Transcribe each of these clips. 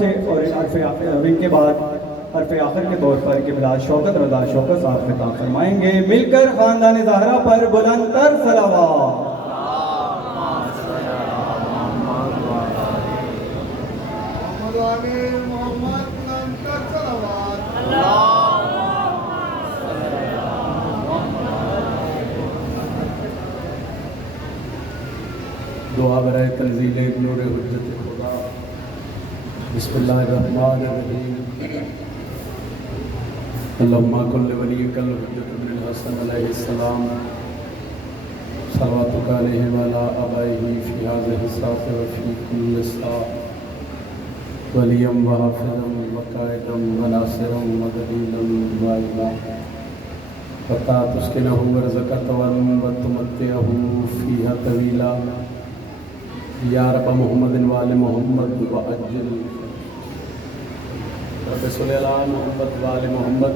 اور ان کے بعد حرف آخر کے طور پر قبلہ شوکت رضا شوکت صاحب خطاب فرمائیں گے. مل کر خاندان زہرا پر بلند تر صلوات. دعا برائے تنزیل نور حجت خدا. بسم اللہ الرحمن الرحیم. اللہم کل ولیک الحجت بن الحسن علیہ السلام صلواتک علیہ وعلی آبائہ فی هذه الساعة وفی کل ساعة ولیم وحافظا وقائدا وناصرا ودلیلا وعینا حتی تسکنہ ورزقہ وتمتعہ فیہا طویلا. یا رب محمد وآل محمد وعجل رب صلی اللہ محمد وآل محمد.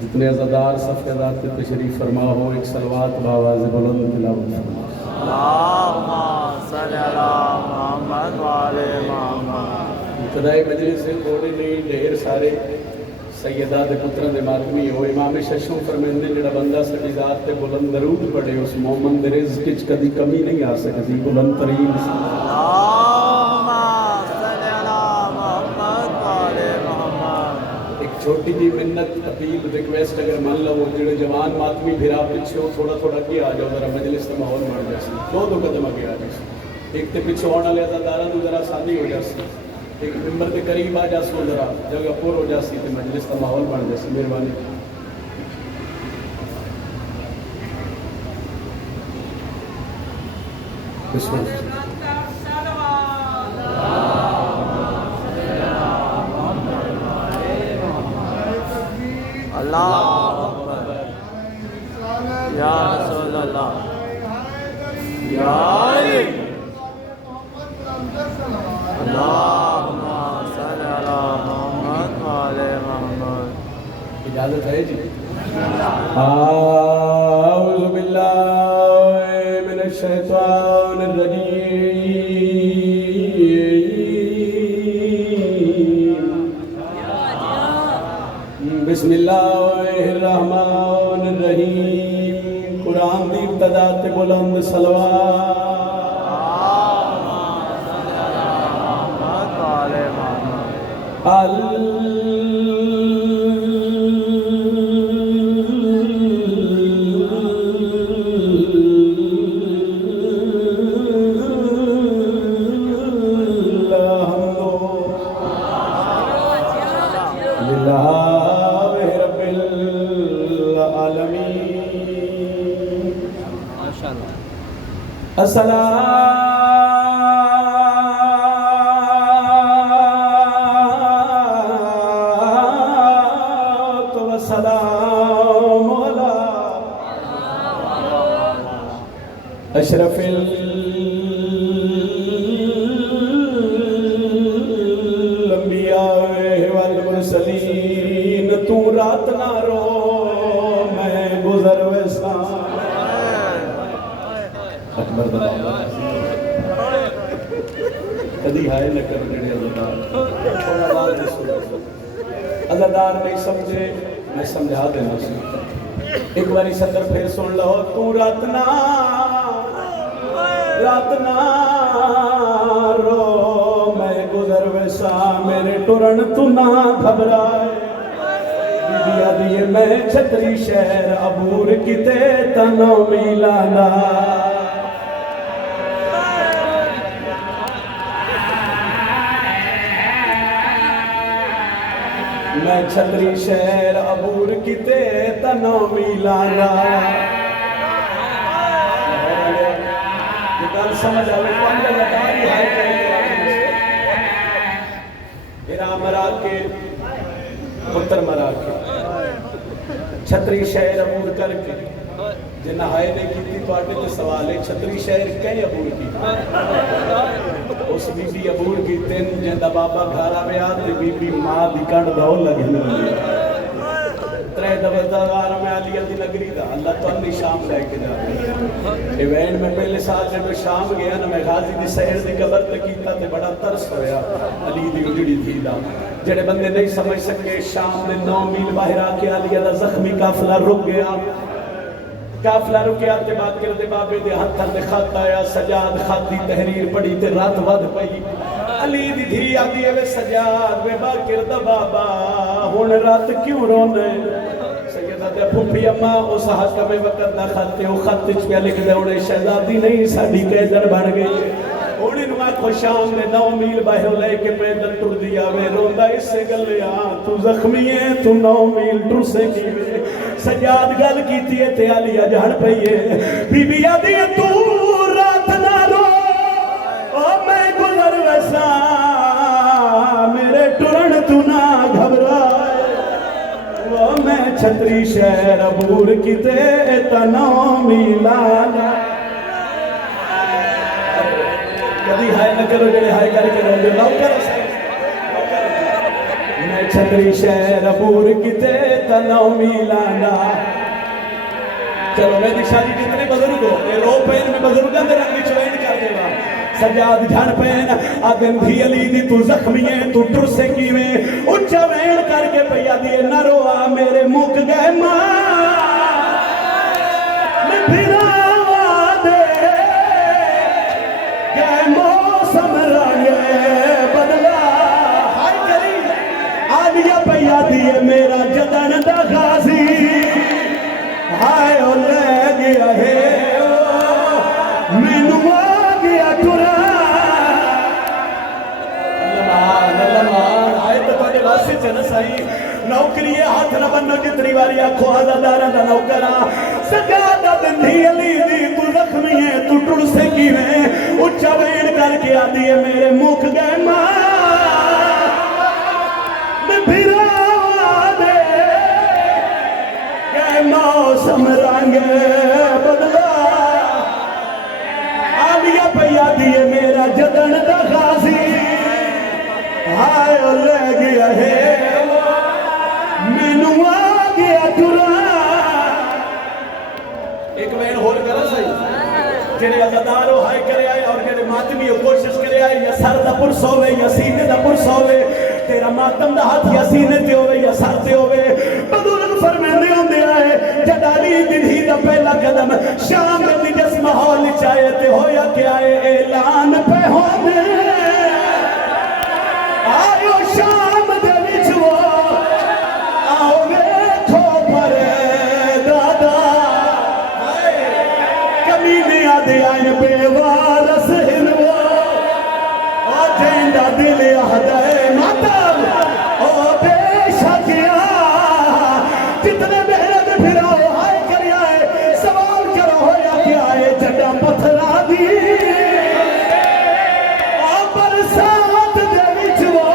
جتنے عزادار صف ذات تشریف فرما ہو ایک صلوات بآواز بلند تلاوت فرما. اللہم صلی اللہ محمد وآل محمد. ابتدائی مجلس سے تھوڑے نہیں ڈھیر سارے سیدہ دے پترہ دے ماتمی ہو. امام ششوں فرمیندے جڑا بندہ سٹی ذات تے بلند درود پڑھے اس مومن دے رزق کچھ کدی کمی نہیں آ سکتی. بلند ترین اللہم صلی اللہ محمد وآل محمد. ایک چھوٹی جی منت اپیل ریکویسٹ اگر مان لو جڑے جوان ماتمی پھرا پچھے ہو تھوڑا تھوڑا کی آ جاؤ ذرا مجلس تے ماحول بن جاسی. دو قدم آگے آ جاسی. ایک تے پچھے ہونے والے عزاداراں تو ذرا آسانی ہو جاسی. ایک ممبر کے قریب آ جا سو ذرا جگہ پور ہو جاسی تے مجلس کا ماحول بن جاسی. مہربانی. بسم اللہ. اللہ اکبر. یا رسول اللہ. یا علی. اللہم صلی اللہ محمد وآل محمد. اجازت ہے جی. اعوذ باللہ من الشیطان الرجیم. بسم اللہ الرحمن الرحیم. قرآن دی ابتدا تے بلند صلوات. اشرف الانبیاء والمرسلین. تو رات نہ رو میں گزر ویسا. اکبر دبا کدی ہائے نہ کر جڑے عزادار نہیں سمجھے میں سمجھا دینا سی. ایک باری صدر پھر سن لو. تو رات نہ رو میں گزر ویسا. میرے ٹرن تو نہ گھبرائے. بیا دیئے میں چھتری شہر عبور کتے تنو میلانا. میں چھتری شہر عبور کتے تنو میلانا. گل سمجھ آئے پانچ لگاری ہے میرا مرا کے پتر مرا کے چھتری شہر عبور کر کے جنہ ہائے نے کی تھی پارٹی تے سوال ہے چھتری شہر کئی عبور کی. اس بی بی عبور کی تین جندہ بابا گھارا میں آتے بی بی ماں دی کنڈ دھول لگے. ترے دفتر میں علی دی نگری دا اللہ تو انی شام لے کے جا ایوین میں پہلے سال جب میں شام گیا نا میں غازی دی سیر دی قبر تے کیتا تے بڑا ترس ہویا علی دی اجڑی تھی دا جڑے بندے نہیں سمجھ سکے شام دے 9 میل باہر آ کے علی دا زخمی قافلہ رک گیا قافلہ رکیا تے باکر دے بابے دے ہتھاں تے خط آیا سجاد خط دی تحریر پڑھی تے رات ود پئی علی دی دھی آدھی ہے سجاد وے باکر دا بابا ہن رات کیوں رونے سیدہ تے پھپھی اماں اس حکم وقت دا خط او خط وچ پیا لکھ دے ہن شہزادی نہیں ساڈی قیدر بن گئی ہن انہوں آکھو شام دے 9 میل باہر لے کے پیدل ٹر دیا وے روندا اس سے گلیا تو زخمی ہے تو 9 میل ٹر سے کیویں سجاد گل کیتی ہے تے علی جھڑ پئی ہے بی بی آدھی تو رات نہ رو او میں گزر ویسا میرے ٹرن تو نہ گھبرا وہ میں چھتری شہر عبور کیتے تا 9 میلا کبھی ہائے نہ کرو جڑے ہائے کر کے رہے لو کرو میں چھتری شہر عبور کیتے تا 9 میلا چلو میں دشا جی جتنے بزرگ ہو اے رو پین میں بزرگاں دے رنگ چوین کر دے گا سجاد جھڑ پین آدم بھی علی دی تو زخمی ہے تو ٹر سے کیویں اچھا وین کر کے پیا دیے نہ روا میرے مک گئے ماں میں پھرا دے گئے موسم رنگے بدلا ہائے کری آلیا پیا دیے میرا جدن دا غازی ہائے او لے گیا ہے مینو آ گیا ٹرا آئے تو تھوڑے واسے چنا سائی نوکری ہے ہاتھ نہ بنو جتنی واری آنکھو آزادارہ دا نوکرا سجادہ دندھی علی دی تو زخمی ہے تو ٹر سے کیویں اچھا وین کر کے آدھی ہے میرے مک گئے ماں میں پھرا دے گئے موسم رنگ بدلا آلیا پیا دیے میرا جدن دا غازی ہائے لے گیا ہے مینو آ گیا ٹرا ایک وین ہور کرا صحیح جنہیں عزادار ہو ہائے کرے آئے اور جنہیں ماتمی ہو کوشش کرے آئے یا سر دا پرس ہوئے یا سینے دا پرس ہوئے تیرا ماتم دا ہاتھ یا سینے تے ہوئے یا سر تے ہوئے بدولن فرمیندے ہوں دے آئے جدالی دن ہی دا پہلا قدم شام دی جس محول چاہے تے ہو یا کیا اعلان پہ ہونے آئیو شام دے وچ وہ آؤ ویکھو پر دادا کمینے آدھے آئین بے وارس ہنو جیندہ دل احدائے ماتم او بے شکیا جتنے محرد پھراؤ ہائے کری آئے سوال کرو ہو یا کیا آئے جڑا پتھرا دی او برسات دے وچ وہ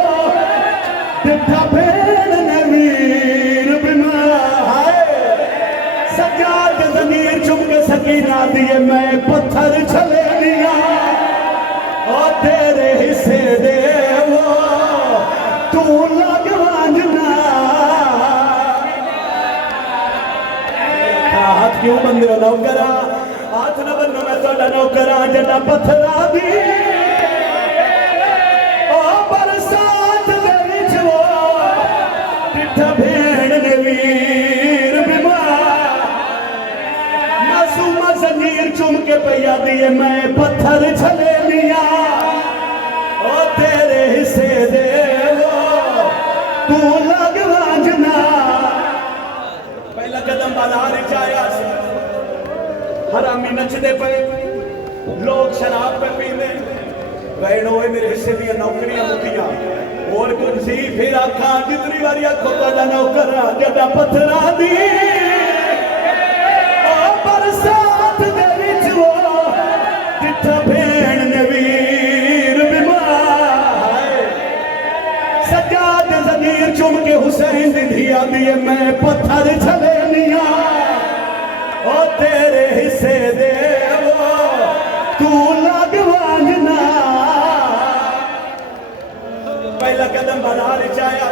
دٹھا پھیڑ نویر بنا ہائے سجاد زمیر چم کے سکینہ دیئے میں پتھر چھلے دیا اور تیرے حصے دے وہ تو لگ وانجنا ہاتھ کیوں بندے ہو نوکرا ہاتھ نہ بنو میں توڑا نوکرا جڑا پتھرا دی اور برسات دے وچ وہ ٹھا بھیڑ نویر بیمار معصومہ زنجیر چم کے پیا دیے میں پتھر چھلے لیا او تیرے حصے دے وہ تو لگ وانجنا پہلا قدم بازار چایا حرامی نچ دے پہ لوگ شراب پہ پینے رہنوئے میرے حصے دیا نوکریاں مکیاں اور کچھ سی پھر آکھاں جتنی واری آکھو تڑا نوکرا جڑا پتھرا دی او برسات دے وچ وہ ٹھا بھیڑ نویر بیمار سجاد زمیر چم کے حسین دی دھیا دیے میں پتھر چھلے نیا او تیرے حصے دے وہ تو لگ وانجنا پہلا قدم بازار چایا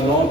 9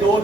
2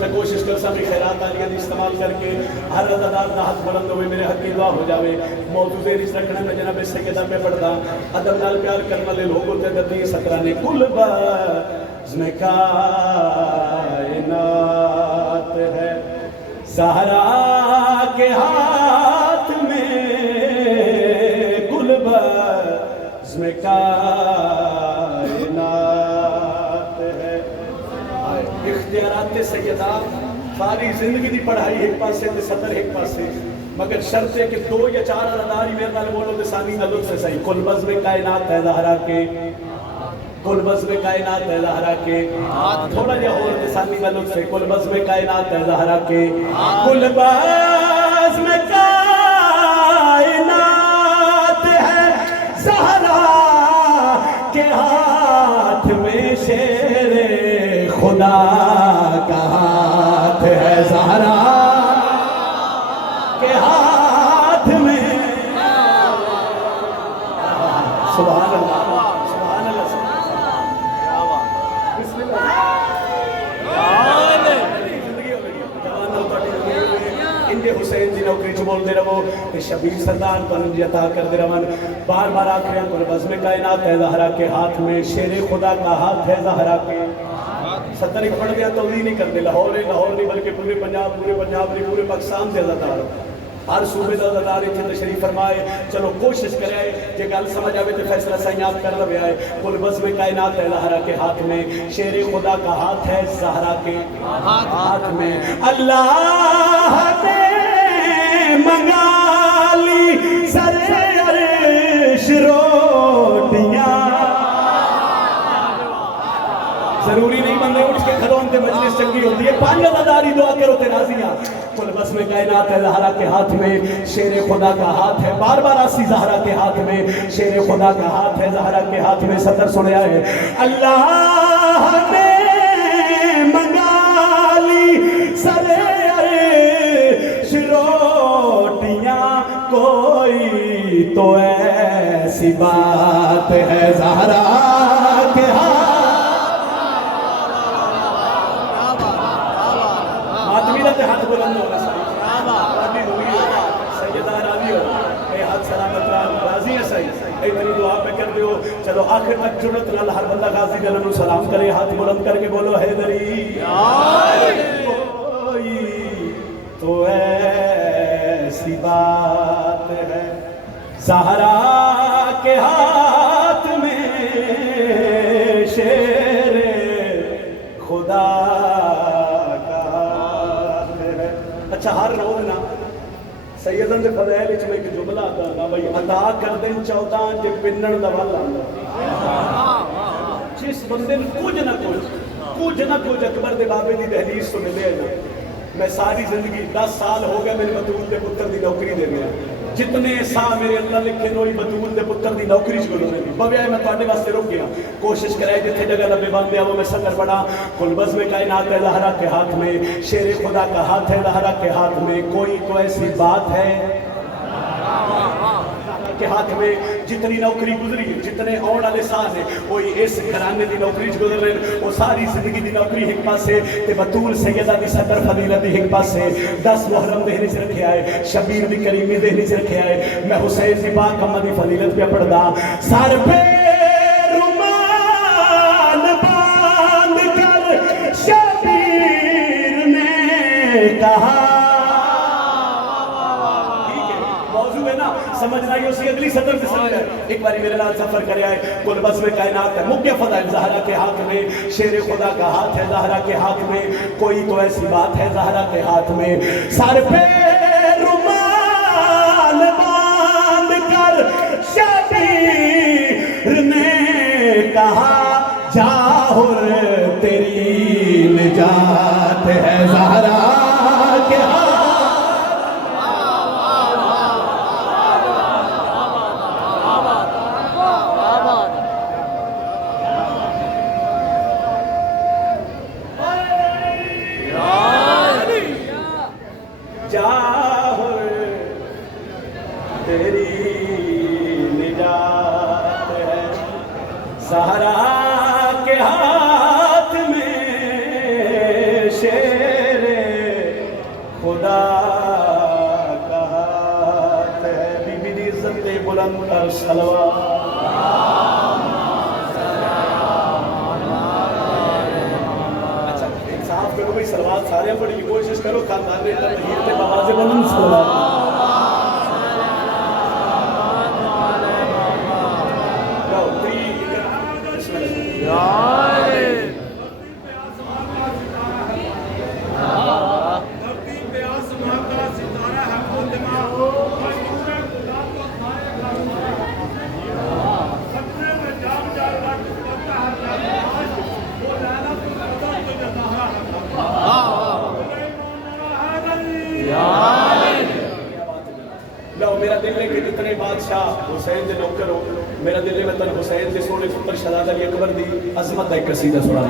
میں کوشش کرسا بھی خیرات آلیہ دی استعمال کر کے ہر عددار دا ہاتھ بلند ہوئے میرے حق کی دعا ہو جاوے. موضوع زیرش رکھنا میں جناب سیدہ میں پڑھتا ادب نال پیار کرنا لے لوگوں تے گتی سترانے کل بزم کائنات ہے زہرا کے ہاتھ میں کل بزم کائنات ہے. اختیارات سیدہ ساری زندگی دی پڑھائی ایک پاسے تے سطر ایک پاسے مگر شرط ہے کہ 2 یا 4 عدداری میرے نال بولو تے ثانی کا لطف سے صحیح. کل بزم کائنات ہے زہرا کے کل بزم کائنات ہے زہرا کے تھوڑا جا اور تے ثانی کا لطف سے کل بزم کائنات ہے زہرا کے کل بزم کائنات ہے زہرا کے ہاتھ میں شیر خدا کا ہاتھ ہے زہرا کے ہاتھ میں. سبحان اللہ سبحان اللہ بسم اللہ. زندگی ہو گئی جوان نال تواڈی انجے حسین دی نوکری چ بولدے رہو تے شبیر سردار تانوں دی عطا کردے رہون. بار بار آکھیا کل بزم کائنات ہے زہرا کے ہاتھ میں شیر خدا کا ہاتھ ہے زہرا کے. ستر ایک پڑھ دیا تولی نہیں کر دے لاہور نہیں بلکہ پورے پنجاب نہیں پورے پاکستان سے عزادار ہر صوبے کا عزادار اتنے تشریف فرمائے. چلو کوشش کرے کہ گل سمجھ آئے تو فیصلہ صحیح آپ کر لے آئے. کل بزم کائنات ہے زہرا کے ہاتھ میں شیر خدا کا ہاتھ ہے زہرا کے ہاتھ میں. اللہ نے منگا لی سر عرش روٹیاں ضروری نہیں بندے اٹھ کے کھڑوں تے مجلس چنگی ہوتی ہے. 5 عدداری دعا کرو تے راضیاں. کل بزم کائنات ہے زہرا کے ہاتھ میں شیر خدا کا ہاتھ ہے. بار بار آسی زہرا کے ہاتھ میں شیر خدا کا ہاتھ ہے زہرا کے ہاتھ میں. سطر سنیا ہے اللہ نے منگا لی سر عرش روٹیاں کوئی تو ایسی بات ہے زہرا کے ہاتھ. ہاتھ بلند ہونا راضی ہوئی سیدہ راضی ہو اے ہاتھ سلامت راضی ہے صحیح اے تیری دعا پہ کر دیو. چلو آخر تک جرت نال ہر بندہ غازی جلن نو سلام کرے ہاتھ بلند کر کے بولو حیدری کوئی تو ایسی بات ہے زہرا کے ہاتھ میں شیر خدا. اچھا ہر روز نا سیدن دے فضائل وچ میں ایک جملہ آتا بھائی عطا کر دین 14 جے پنن دا ول آندا. جس بندے نوں کچھ نہ کچھ اکبر دے بابے دی دہلیز تو ملے نا. میں ساری زندگی 10 سال ہو گئے میرے بطول دے پتر دی نوکری دے گیا. جتنے سا میرے اللہ لکھے نوئی بطول دے پتر دی نوکری چ گزرے دی بویا میں تواڈے واسطے رک گیا. کوشش کرائے جتھے جگہ لبے باندھے وہ میں سطر پڑھا. کل بزم کائنات ہے زہرا کے ہاتھ میں شیر خدا کا ہاتھ ہے زہرا کے ہاتھ میں کوئی تو ایسی بات ہے کے ہاتھ میں. جتنی نوکری گزری جتنے آن والے سال ہیں وہی اس گھرانے دی نوکری گزر رہے ہیں. وہ ساری زندگی دی نوکری ایک پاسے تے بطول سیدہ دی صدر فضیلت دی ایک پاسے. 10 محرم دہنے سے رکھے آئے شبیر دی کریمی دہنے سے رکھے آئے. میں حسین دی پاک امہ دی فضیلت پہ پڑھدا. سر پہ رومال باندھ کر شبیر نے کہا. سمجھنا ہی اسی اگلی صدر سے سمجھ ہے. ایک باری میرے نال سفر کرے آئے. کل بزم کائنات ہے مکہ فضائل زہرا کے ہاتھ میں شیر خدا کا ہاتھ ہے زہرا کے ہاتھ میں کوئی تو ایسی بات ہے زہرا کے ہاتھ میں. سر پہ رومال باندھ کر شبیر نے کہا جاہر تیری نجات ہے زہرا کے ہاتھ. زہرا کے ہاتھ میں شیر کا ہاتھ ہے بی بی دی عزت تے بلند کر صلوات کرو بھئی صلوات سارے پڑھی کی کوشش کرو خاندان نے تطہیر تے بواز بلند صلوات جاؤ 3 بسم اللہ دھرتی پہ آسمان کا ستارہ ہے وہ دماغ سپنے میں جام جا وقت ہوتا ہے وہ لعنت القدر تو جزاها لو میرا دل ہے کہ جتنے بادشاہ حسین دے نوکر ہو میرا دل ہے وطن حسین دے سونے پتر شہزادہ علی اکبر دی عظمت دا ایک قصیدہ سنا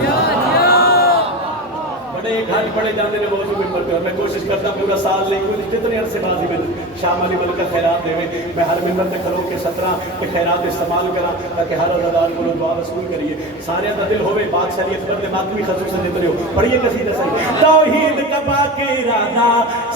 بڑے گھاٹ پڑے جانے نے موضوع ممبر پہ اور میں کوشش کرتا پورا سال نہیں کوئی جتنے عرصے بازی میں شام علی ملکہ خیرات دے میں ہر ممبر تے کھلو کے 17 کے خیرات استعمال کرا تاکہ ہر عزادار کو دعا رسول کریے سارے دا دل ہوئے بادشاہ علی اکبر دے ماتمی خصوصا جتنے ہو پڑھیے قصیدہ صحیح توحید کا باقی ارادہ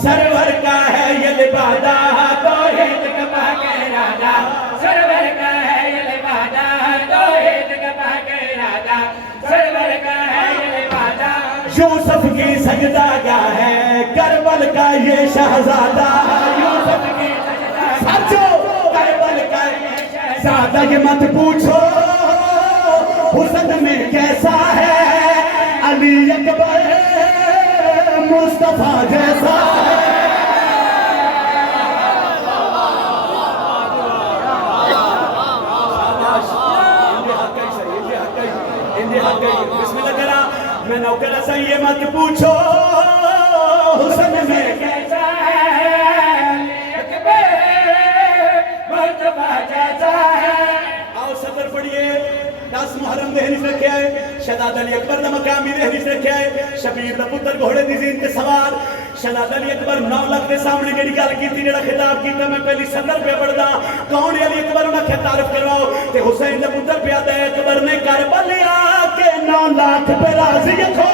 سرور کا ہے یہ لبادہ توحید کا باقی ارادہ سرور کا ہے یہ لبادہ توحید کا باقی ارادہ سرور کا ہے یہ لبادہ یوسف کی سجدہ گاہ ہے کربل کا یہ شہزادہ یوسف کی سجدہ سچو کربل کا یہ شہزادہ یہ مت پوچھو حسن میں کیسا ہے علی اکبر مصطفیٰ جیسا ہے بسم اللہ کرا میں نوکر ایسا یہ مت پوچھو حسن میں کیسا ہے مرتبہ جیسا ہے آؤ صدر پڑھیے 10 محرم دہلیز رکھے آئے شہزادہ علی اکبر دا مقامی دہلیز رکھے آئے شبیر دا پتر گھوڑے دی زین تے سوار شہزادہ علی اکبر 9 لاکھ دے سامنے کے نکال کی تھی جڑا خطاب کیتا میں پہلی صدر پہ پڑھدا کون علی اکبر انہاں کے تعارف کرواؤ تے حسین دے پتر پہ آتا ہے اکبر نے کربلا کے 9 لاکھ پہ راضی کھو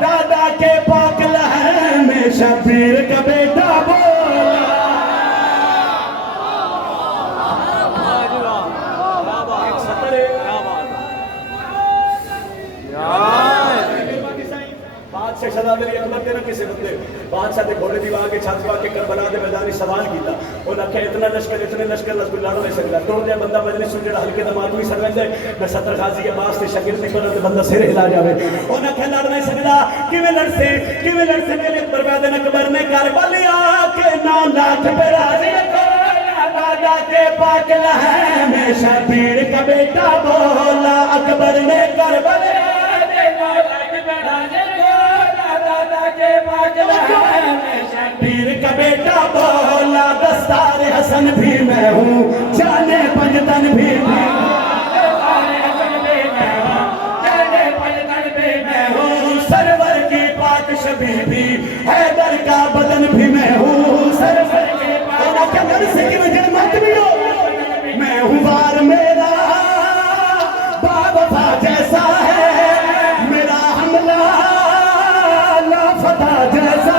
دادا کے پاک لہر میں شبیر کا بیٹا بولا بادشاہ شہزادہ علی اکبر دینا کسے بندے بادشاہ دے گھوڑے دیوا کے چھت پا کے کربلا دے میدانی سوال کیتا انہاں کہ اتنے لشکر کوئی لڑ نہیں سکدا ٹر جائے بندہ مجلس سن جڑا ہلکے دا ماتمی سڑ ویندے میں ستر غازی کے پاس تے شاگرد نہیں بنن تے بندہ سر ہلا جاوے انہاں کہ لڑ نہیں سکدا کیویں لڑ سے میرے برباد اکبر نے کربلا کے 9 لاکھ پہ راضی دادا کے پاک لہر میں شبیر کا بیٹا بولا اکبر نے کربلا پیر کا بیٹا بولا دستار حسن بھی میں ہوں جانے پنجتن بھی سرور کی پاک شبیر بھی حیدر کا بدن بھی میں ہوں سرور کے پاک کمر سے کی وجہ مت بھی ہو میں ہوں وار میرا بابا جیسا ہے میرا حملہ فتح جیسا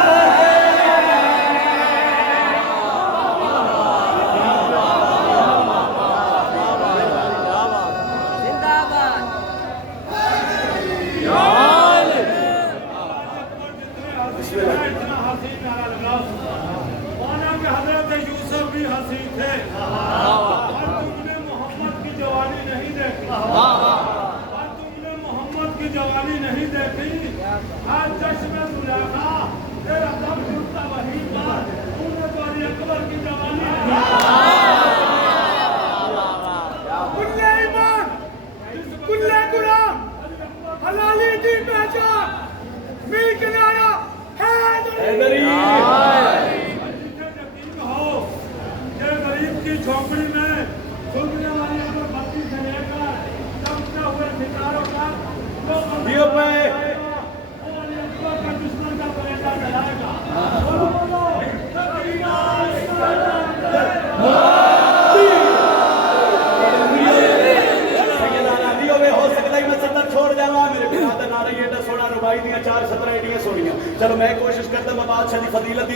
حضرت یوسف بھی حسین تھے اور تم نے محمد کی جوانی نہیں دیکھی اور تم نے محمد کی جوانی نہیں دیکھی ہر چشم زلیخا تیرا دم گھٹتا وہیں پر تم نے تو علی اکبر کی جوانی کل ایمان کل غلام حلالی کی پہچان میر کنارہ حیدری کی جھونپڑی میں سننے والی اگر بتی سے لے کر چمکتے ہوئے ستاروں کا دیو پہ کا دشمن کا پریشہ چلائے گا چلو میں کوشش کرتا میں بادشاہ دی فضیلت دی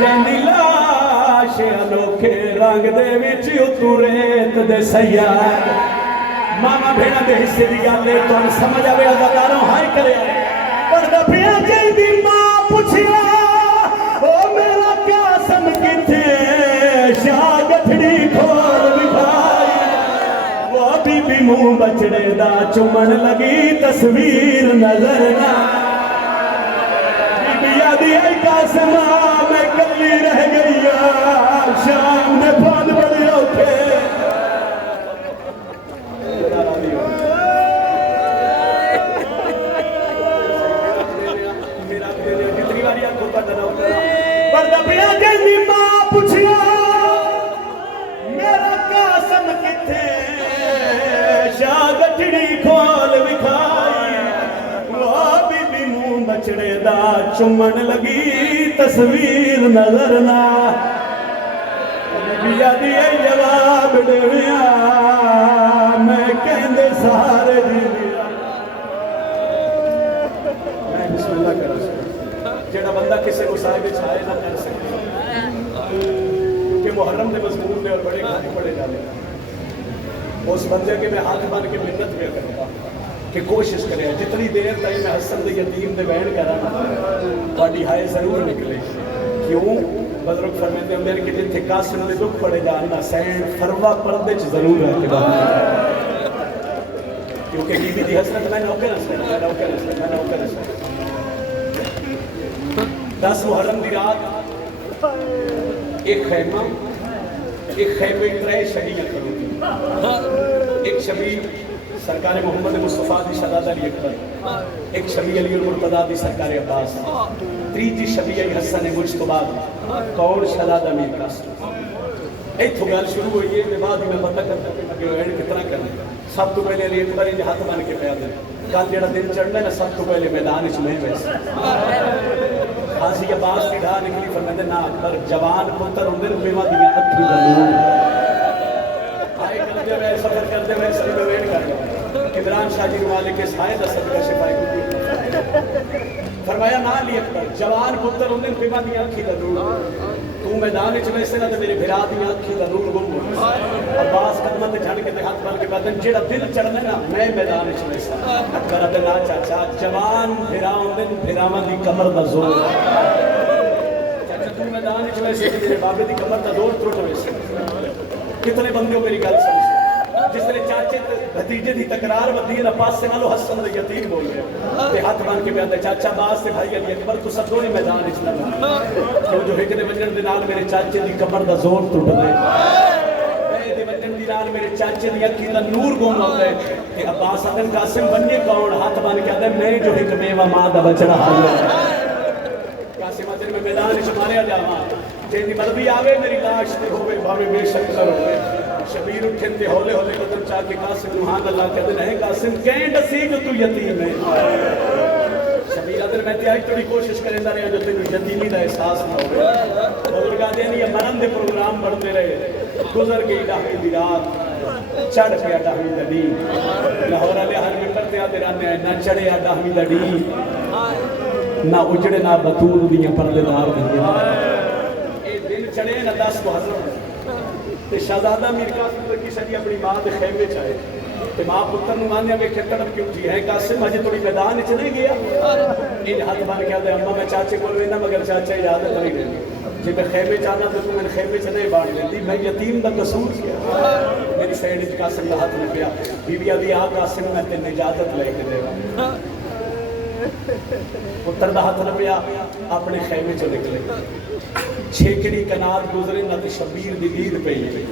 جیندی لاش انوکھے رنگ دے وچ اتو ریت دے سیار ماما بھیڑا دے حصے دی گالے تو ہم سمجھ آوے ازاداروں ہائی کرے پر دفعہ جیندی ماں پوچھیا او میرا قاسم کتھے شاہ گٹھڑی کھول دکھائی وہ بی بی منہ بچڑے دا چمن لگی تصویر نظر نہ بی بی یادی اے قاسم میں کلی رہ گئی شام نے پھان بڑی اوکھے پردپیا جیندی ماں پوچھیا میرا قاسم کتھے شاہ گٹھڑی کھول وکھائی وہ بی بی منہ بچڑے دا چمن لگی تصویر نظر نہ بی یادی اے جواب دیویا میں کہندے سہارے دی دیا میں بسم اللہ کرا سکتا جڑا بندہ کسے کو صاحب چھائے نہ کر سکتا کہ محرم دے مضمون دے اور بڑے گھانے پڑے جانے اس بندے کے میں ہاتھ بان کے منت بھی کرتا کہ کوشش کرے جتنی دیر تک میں حسن دے یتیم دے بین کرانا باڈی ہائے ضرور نکلے کیوں بزرگ فرمیندے ہوں کہ جتنے قاسم دے دکھ پڑے جانا سین فروا پردے چ ضرور ہے کہ بات کیونکہ بی بی دی حسرت میں نوکر حسرت 10 محرم دی رات ایک خیمہ ترے شہیدیاں کرو گی ایک شبیہ سرکار محمد مصطفیٰ دی شہزادہ علی اکبر ایک شبیہ علی المرتضیٰ دی سرکار عباس تیجی شبیہ حسن مجتبیٰ کون شہزادہ میر قاسم ایتھو گل شروع ہوئی ہے میں بعد میں پتہ کرتا کہ میں اینڈ کتنا کرنا سب تو پہلے علی اکبر انج ہاتھ بن کے پیا دے کل جڑا دن چڑھنا ہے نا سب تو پہلے میدان وچ میں ویسے حاضی عباس کی ڈھا نکلی فرمیندے نا اکبر جوان پتر ہوندے نے میواں دیاں اکھی دا نور آئے کرتے ہوئے سفر کرتے ہوئے سبھی میں ویٹ کر گیا عمران شاہ جی روالے کے سائے دا صدقہ شفائی کو فرمایا نا علی اکبر جوان پتر ہوندے نے میواں دیاں اکھی دا نور تو میدان وچ ویسے نہ تے میرے بھرا دیاں اکھی دا نور گم ہو عباس قدماں تے جھڑ کے تے ہاتھ بن کے بعد جیڑا دل چڑھنا نا میں میدان وچ ویسا اکبر تے نا چاچا جوان بھرا ہوندے نے بھراواں دی کمر دا زور چاچا تو میدان وچ ویسے تیرے بابے دی کمر دا زور ٹوٹ ویسے کتنے بندے میری گل سمجھ جس نے چاچے بھتیجے دی تکرار ودی ہے نا پاس سے نالو حسن دا یتیم بول گیا تے ہاتھ بن کے بیان چاچا باس سے بھائی علی اکبر تو سب دونوں میدان وچ نہ جو ہجنے وجن دے نال میرے چاچے دی کمر دا زور ٹوٹ گئے اے دی وجن دی نال میرے چاچے دی اکھی دا نور گم ہو گئے تے عباس ابن قاسم بننے کون ہاتھ بن کے آدھے میں جو ایک میوہ ماں دا بچڑا حال ہے قاسم اجر میں میدان وچ ماریا جاواں جیندی مرضی آوے میری لاش تے ہوے بھاوے بے شک ہوے شبیر اٹھن تے ہولے ہولے قدم چاہ کے قاسم سبحان اللہ کہتے ہیں قاسم کہیں دسی جو تو یتیم ہے شبیر ادھر میں تیاری تھوڑی کوشش کریں دا رہا جو تینوں یتیمی دا احساس نہ ہوئے بزرگاں دے نہیں مرن دے پروگرام بڑھتے رہے گزر گئی ڈاہویں دی رات چڑھ گیا ڈاہویں دا ڈی لاہور والے ہر ممبر تے آتے رہنے ہیں نہ چڑھیا ڈاہویں دا ڈی نہ اجڑے نہ بطور دیاں پردے دار دیاں اے دن چڑھے نہ 10 محرم تے شہزادہ میر قاسم کی سڑی اپنی ماں دے خیمے چاہے تے ماں پتر نو مانیا ویکھے تڑپ کے اٹھی ہے قاسم اجے تھوڑی میدان وچ نہیں گیا ان ہاتھ بن کے آدھے اما میں چاچے کول وینا مگر چاچا اجازت نہیں دیندا جے میں خیمے چاہنا تو میں خیمے چ نہیں بانٹ دیندی میں یتیم دا قصور کیا میری سائیڈ وچ قاسم دا ہاتھ نہ پیا بی بی آدھی آ قاسم میں تینوں اجازت لے کے دیواں پتر دا ہاتھ نہ پیا اپنے خیمے چ نکلے چھیکڑی کنات گزرے نہ تے شبیر دی دید پئی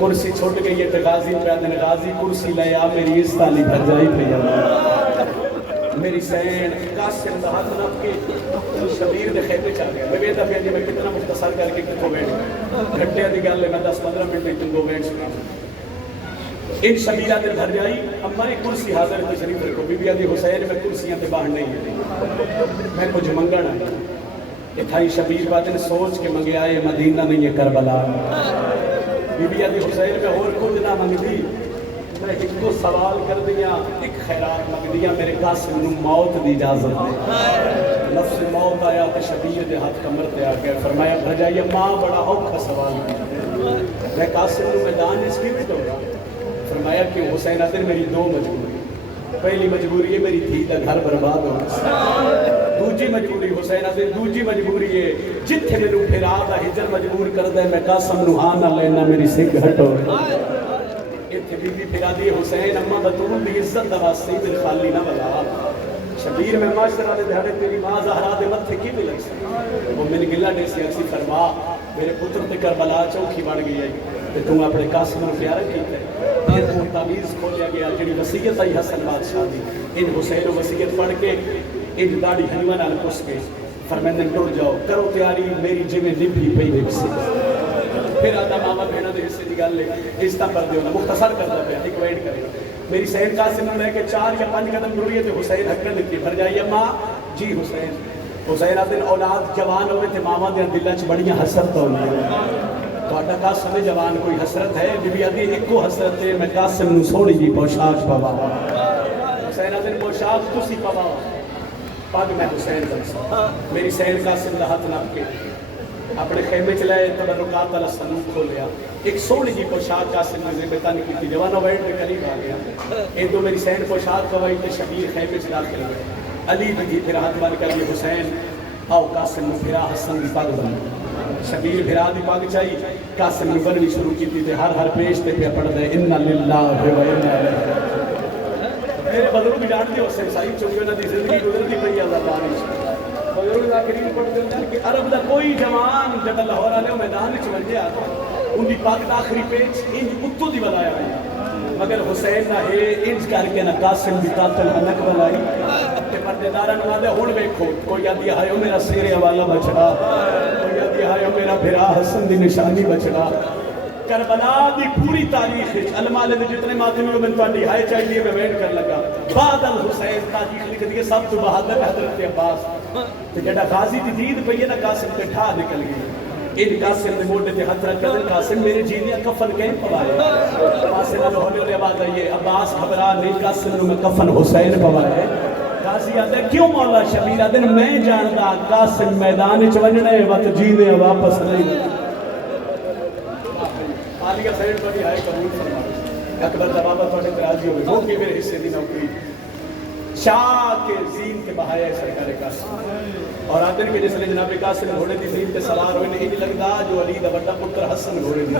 کرسی چھوٹ گئی ہے تے غازی پہ دن غازی کرسی لے آ میری اس تالی بھر جائی پئی میری سین قاسم دا ہاتھ نہ کے شبیر دے خیمے چ گیا میں ویدا پیا جی میں کتنا مختصر کر کے کتھوں بیٹھ گھنٹے دی گل ہے میں 10-15 منٹ میں تنگو بیٹھ سکا ان شبیرہ دے گھر جائی اما ایک کرسی حاضر ہے شریف رکھو بی بی آدھی حسین میں کرسیاں تے باہر نہیں ہے میں کچھ منگنا اتھائی شبیر بات نے سوچ کے منگے آئے مدینہ نہیں ہے کربلا بی بی آدھی حسین میں اور کچھ نہ منگ دی میں ایک کو سوال کر دیا ایک خیرات منگ دیا میرے قاسم نو موت دی اجازت دے لفظ موت آیا تو شبیر دے ہاتھ کمر تے آ گیا فرمایا بھجائیے ماں بڑا اوکھا سوال کیا میں قاسم نو میدان اس کی بھی دوڑا فرمایا کہ حسین عدن میری دو مجبوری پہلی مجبوری ہے میری دھی کا گھر برباد ہونا دوجی مجبوری حسین عدن دوجی مجبوری ہے جتھے میں نو پھر آدھا ہجر مجبور کر دے میں قاسم نو آنا لینا میری سنگ ہٹو اتھے بی بی پھر آدھی حسین اممہ بطول دی عزت دوا سید خالی نہ بلا شبیر میں معاشرہ دے دھڑے تیری ماں زہرا دے متھے کی بھی لگ سکتی وہ میں نے گلہ دے سی اکسی فرما میرے پتر تے کربلا چوکھی بڑھ گئی ہے کہ تم اپنے قاسم نے پیارا کیتا ہے پھر وہ تعویذ کھولیا گیا جڑی وصیت آئی حسن بادشاہ دی ان حسین و وصیت پڑھ کے ان داڑھی ہنیوہ نال کس کے فرمیندن ٹر جاؤ کرو تیاری میری جی میں نبھی پئی دے سے پھر آدھا ماما بہنہ دے حصے دی گل لے عزتہ پر دیو نا مختصر کرتا پہ ایک ویڈ کرے میری سہن قاسم نے کہ 4 یا 5 قدم ڈوریے تھے حسین حکر لیتی بھر جائیے ماں جی حسین حسین عدن اولاد جوان ہوئے تھے ماما دے دلہ چ بڑیاں حسرت ہوئی تو آٹا قاسم جوان کوئی حسرت ہے بی بی آدھی ایک کو حسرت ہے میں قاسم نو سوڑی جی پوشاک پوا حسین عدن پوشاک تسی پوا پاگ میں حسین دن میری سہن قاسم دا ہاتھ نپ کے اپنے خیمے چلائے تبرکات والا صندوق کھولیا ایک سوڑی جی پوشاک قاسم نے ذبتہ نہیں کی تھی جوانہ ویڈ میں قریب آ گیا ایک دو میری سہن پوشاک کھوائی تے شبیر خیمے چلا کے لگے علی بھی پھر ہاتھ بان کر یہ حسین آؤ قاسم نے پھرا حسن دی پاگ بن شبیر پھرا دی پاگ چاہی قاسم نے بنوی شروع کی تھی ہر پیش تے پہ پڑھ دے انہا للہ و انہا للہ میرے بدروں بھی ڈانٹ دی حسین صاحب چونکہ انہا دی زندگی گزر دی پئی اللہ بانی بزرگ ذاکرین پڑھ دیں کہ عرب دا کوئی جوان جب لاہور آلے میدان چونجے آتا ان دی پاک دا آخری پیچ انج اتو دی بلایا آئی مگر حسین نہ ہے انج کر کے نہ قاسم دی قاتل حنک بلائی کہ پردے دارہ نوادے ہون بیکھو کوئی یادی آئے میرا سیر حوالہ بچڑا کوئی یادی آئے میرا بھرا حسن دی نشانی بچڑا کربلا دی پوری تاریخ علماء لے جتنے ماتمی ہو من توانڈی ہائے چاہیے میں ویٹ کر لگا بعد الحسین تاریخ لکھ دیئے سب تو بہادر حضرت عباس تو جڑا غازی دی دید پہ یہ نا قاسم پہ ٹھا نکل گئی ان قاسم نے موڑے تے ہتھ رکھ کر قاسم میرے جینیا کفن کہیں پوائے قاسم نے ہونے والے آواز آئیے عباس خبران نہیں قاسم نے میں کفن حسین پوائے غازی آتا ہے کیوں مولا شبیر آدن میں جاندہ قاسم میدان چونجنے وقت جینے واپس نہیں آلیہ سیڈ پر بھی آئے قبول فرما اکبر دبابہ توڑے تراجی ہوئے وہ کہ میرے حصے دی نوکری شاہ کے زین کے بہایا ہے سرکار قاسم اور آدن کے جس نے جناب قاسم گھوڑے دی زین کے سوار ہوئے نہیں لگتا جو علی دا بڑا پتر حسن گھوڑے دی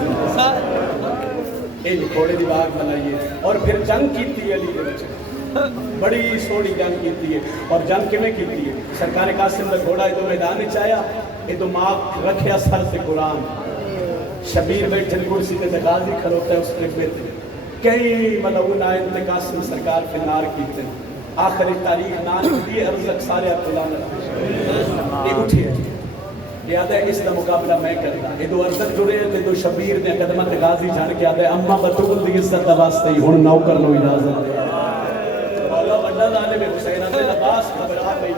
زین گھوڑے دی باغ بنائیے اور پھر جنگ کی تھی علی دے بچے بڑی سوڑی جنگ کی تھی اور جنگ کے میں کی تھی سرکار قاسم دا گھوڑا ادو میدان چایا ادو ماں رکھیا سر سے قرآن شبیر بیٹھے کرسی تے غازی کھلوتا ہے اس پہ بیٹھے کئی ملعون آئے تے قاسم سرکار پہ نار کیتے آخری تاریخ نار کی ارزق سارے اطلاع یہ اٹھے یہ آدھا ہے اس کا مقابلہ میں کرتا یہ دو ارزق جڑے ہیں دو شبیر نے قدمت غازی جان کے آدھا ہے اممہ بطول دی عزت واسطے ہی ہون نوکر نو اجازت دے اللہ وڈا دانے میں حسین آدھے عباس خبرہ گئی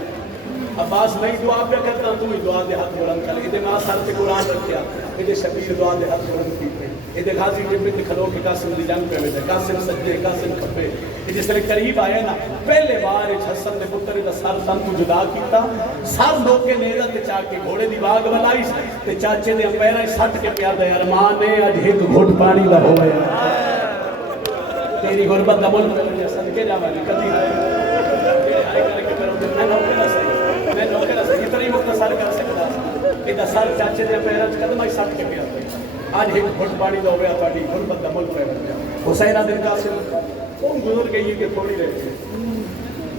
عباس میں دعا پہ کرتا ہوں تمہیں دعا دے ہاتھ بلند کر ادھے ماں سر سے قرآن رکھیا ادھے شبیر دعا دے ہاتھ بلند کیتے ادھے غازی ٹبے کھلو کے قاسم دی جنگ پہ بیٹھے قاسم سجدے قاسم کھپے جس طرح قریب آئے نا پہلے بار حسن نے پتر دا سر تن تو جدا کیتا سر لو کے نیرہ تے چاہ کے گھوڑے دی باغ بنائی تے چاچے دے پیرہ سٹ کے پیار دے ارمان نے اج ایک گھٹ پانی دا ہوئے تیری غربت دا ملک میں صدقے جاوانی کدی آئے کر کے میرے دل میں نوکرہ صحیح میں نوکرہ صحیح اتنی مختصر کر سکتا ادھا سر چاچے دے پیرہ قدم آئی سٹ کے پیار دے آج ایک گھٹ پانی دا ہوئے تھوڑی غربت دا ملک میں حسین دن قاسم کون گزر گئی ہے کہ تھوڑی رہتی ہے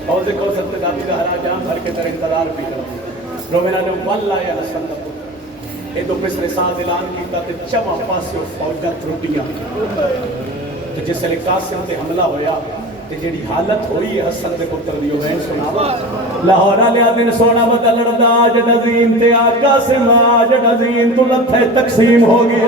اور دیکھو سکتے دادی دا ہرا جام بھر کے در انتظار بھی کرو رومینا نے واللہ یا حسن دا پتر اے دو پسر ساتھ اعلان کیتا تے چمہ پاسے فوجہ ترٹیاں تو جس لئے قاسم تے حملہ ہویا تے جیڑی حالت ہوئی ہے حسن دے پتر دیو میں سناوا لاہورہ لیا دن سونا بدل ردا آج نظیم تے آقا سے آج نظیم تو لتھے تقسیم ہو گیا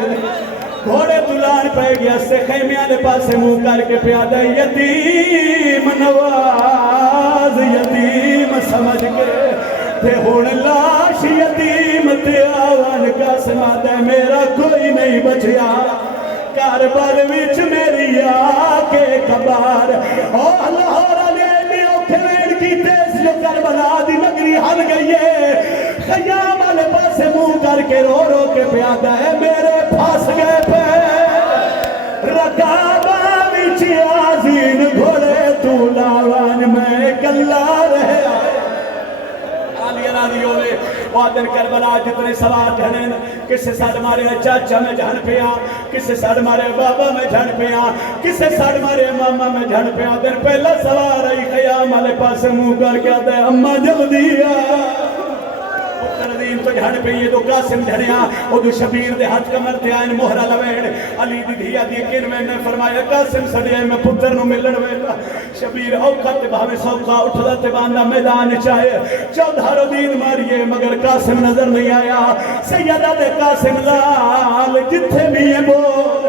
گھوڑے دلان پہ گیا سے خیمیاں دے پاس سے منہ کر کے پیادہ یتیم نواز یتیم سمجھ کے تے ہون لاش یتیم تے آوان کا سمادہ میرا کوئی نہیں بچیا کاربال وچ میری آکے کبار اوہ لاہورہ لے لیو کھویڑ کیتے اس جو کربلا دی نگری ہل گئی ہے خیام والے پاسے منہ کر کے رو رو کے پیادا ہے میرے پھاس گئے پہ رکابہ وچ آزین گھوڑے تو لاوان میں کلا رہے آلی راضی ہوئے وادن کربلا جتنے سوار جھنین کسے ساڑ مارے چاچا میں جھن پیا کسے ساڑ مارے بابا میں جھن پیا کسے ساڑ مارے ماما میں جھن پیا دن پہلا سوار آئی خیام والے پاس منہ کر کے آتا ہے اممہ جلدی تردین تو جھن پہ یہ دو قاسم جھنیا وہ دو شبیر دے ہاتھ کمر تے آئین مہرہ لویڑ علی دی دھیا دی کن میں نے فرمایا قاسم سڑیے میں پتر نو ملن ویلا شبیر اوقات بھاوے سوکا اٹھدا تے باندھا میدان چاہے چودھارو دین ماریے مگر قاسم نظر نہیں آیا سیدہ دے قاسم لال جتھے بھی یہ بول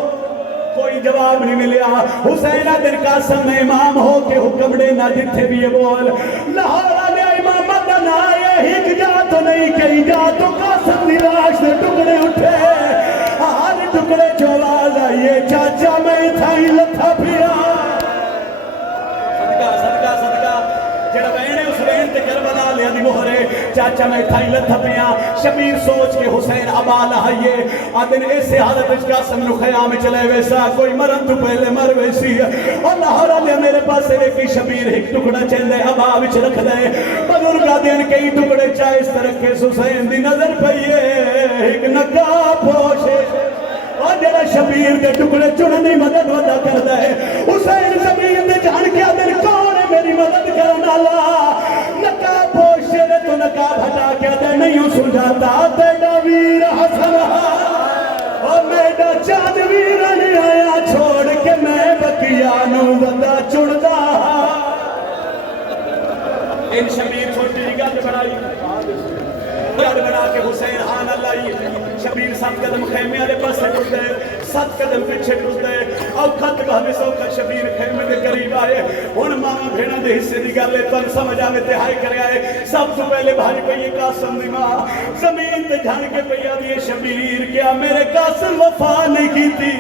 کوئی جواب نہیں ملیا حسینہ دن قاسم میں امام ہو کے حکم دینا جتھے بھی یہ بول لاہور آلے امامت نہ آئے ہک جا تو نہیں کہیں جا تو قاسم دی لاش سے ٹکڑے اٹھے ہر ٹکڑے چواز آئیے چاچا میں تھائی لتھا پھرا صدقہ صدقہ صدقہ جڑا بہنے اس بہن تے کربلا لیا دی مہرے چاچا میں تھائی لتھا پیا شبیر سوچ کے حسین ابا لہائیے آدن ایسے حالت اس قاسم نو خیام چلے ویسا کوئی مرن تو پہلے مر ویسی اور لاہور آلے میرے پاس ایک شبیر ایک ٹکڑا چندے ابا وچ رکھ دے بزرگا دین کئی ٹکڑے چاہے اس طرح کے حسین دی نظر پئیے ایک نقاب پوشے اور جڑا شبیر کے ٹکڑے چننی مدد ودا کر دے حسین زمین دے جان کے آدن کون ہے میری مدد کرنا لا نقاب پوشے دے تو نقاب ہٹا کے آدھے نہیں ہوں سلجھاتا تیڑا ویر حسن اور میڈا چاند ویر نہیں آیا چھوڑ کے میں بکیانو ودا چڑھدا ان شبیر چھوٹی گل بنائی گل بنا کے حسین ہاں اللہ شبیر 7 قدم خیمے والے پاسے ٹر دے 7 قدم پیچھے ٹر دے اور خط بہوے سوکھا شبیر خیمے دے قریب آئے ہن ماں بھیڑا دے حصے دی گل ہے تن سمجھ آوے تے ہائے کرے آئے سب تو پہلے بھائی پئی قاسم دی ماں زمین تے جھن کے پئی آدی شبیر کیا میرے قاسم وفا نہیں کیتی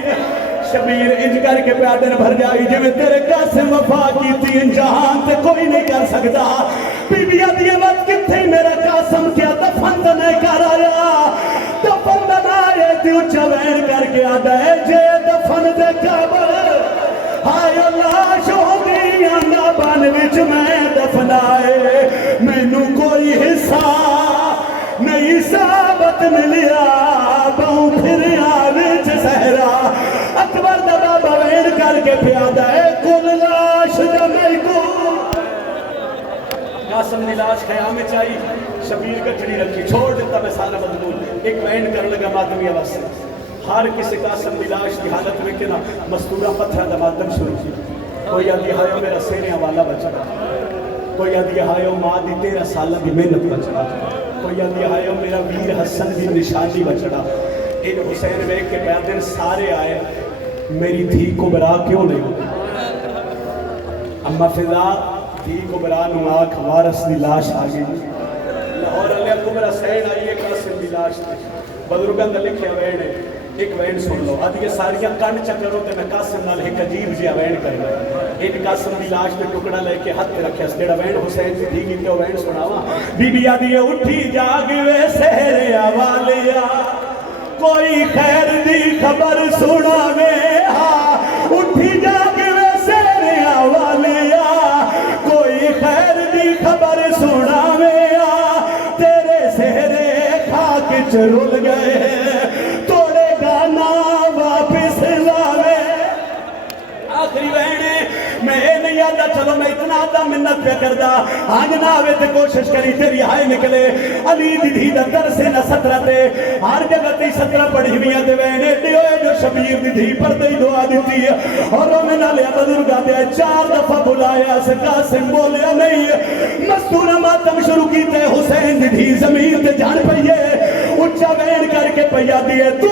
شبیر انج کر کے پیادن بھر جائی جو میں تیرے قاسم وفا کیتی ان جہان تے کوئی نہیں کر سکتا بی بی آدھی وقت کتھے میرا قاسم کیا دفن تے نہیں کر آیا دفن بنائے تیو چوین کر کے آدھا ہے جے دفن دے قابل ہائے اللہ شہدیاں نہ بن وچ میں دفنائے میں نو کوئی حصہ نہیں ثابت ملیا بہوں پھر آوچ سہرا اکبر دبا بوین کر کے پیادہ ہے کل لاش جمعی کو قاسم نے لاش خیام چاہی شبیر گٹھڑی رکھی چھوڑ دیتا میں سارا مضمون ایک وین کرنے لگا ماتمی آواز سے ہر کسی قاسم دی لاش کی حالت میں کنا مستورہ پتھر دا ماتم شروع کی کوئی آدھی ہائیو میرا سینے حوالہ بچا کوئی آدھی ہائیو ماں دی 13 سالہ دی محنت بچا کوئی آدھی ہائیو میرا ویر حسن دی نشانی بچڑا ایک حسین میں کے پیادن سارے آئے میری دھی کو برا کیوں نہیں ہوگی اما فضا دھی کو برا نماک وارث دی لاش آگئی لاہور علیہ کبرا سین آئیے قاسم دی لاش دی بزرگان دا لکھے وینے ایک وین سن لو آدھی یہ ساریاں کن چکر ہوتے میں قاسم نال ایک عجیب جی وین کرنا ایک قاسم دی لاش میں ٹکڑا لے کے ہاتھ رکھے اس جڑا وین حسین دی تھی گی وین سناوا بی بی آدھی اٹھی جاگ وے سہرے آوالیا کوئی خیر دی خبر سنا وے اٹھی جاگ وے سہرے آوالیا کوئی خیر دی خبر سنا وے تیرے سہرے خاک چ رل گئے توڑے گانا واپس لاوے آخری بہنے میں نہیں آدھا چلو میں اتنا آدھا منت پہ کردہ آج نہ آوے تے کوشش کری تیری ہائے نکلے علی دی دھی دا در سے نہ 17 تے ہر جگہ تی 17 پڑھی ہوئی تے بہنے دیوئے جو شبیر دی دھی پر دی دعا دیتی ہے اور میں نہ لیا بزرگا دیا 4 دفعہ بلایا سے قاسم بولیا نہیں مستورہ ماتم شروع کیتے حسین دی دھی زمین تے جان پئیے اچھا بین کر کے پیا دیئے تو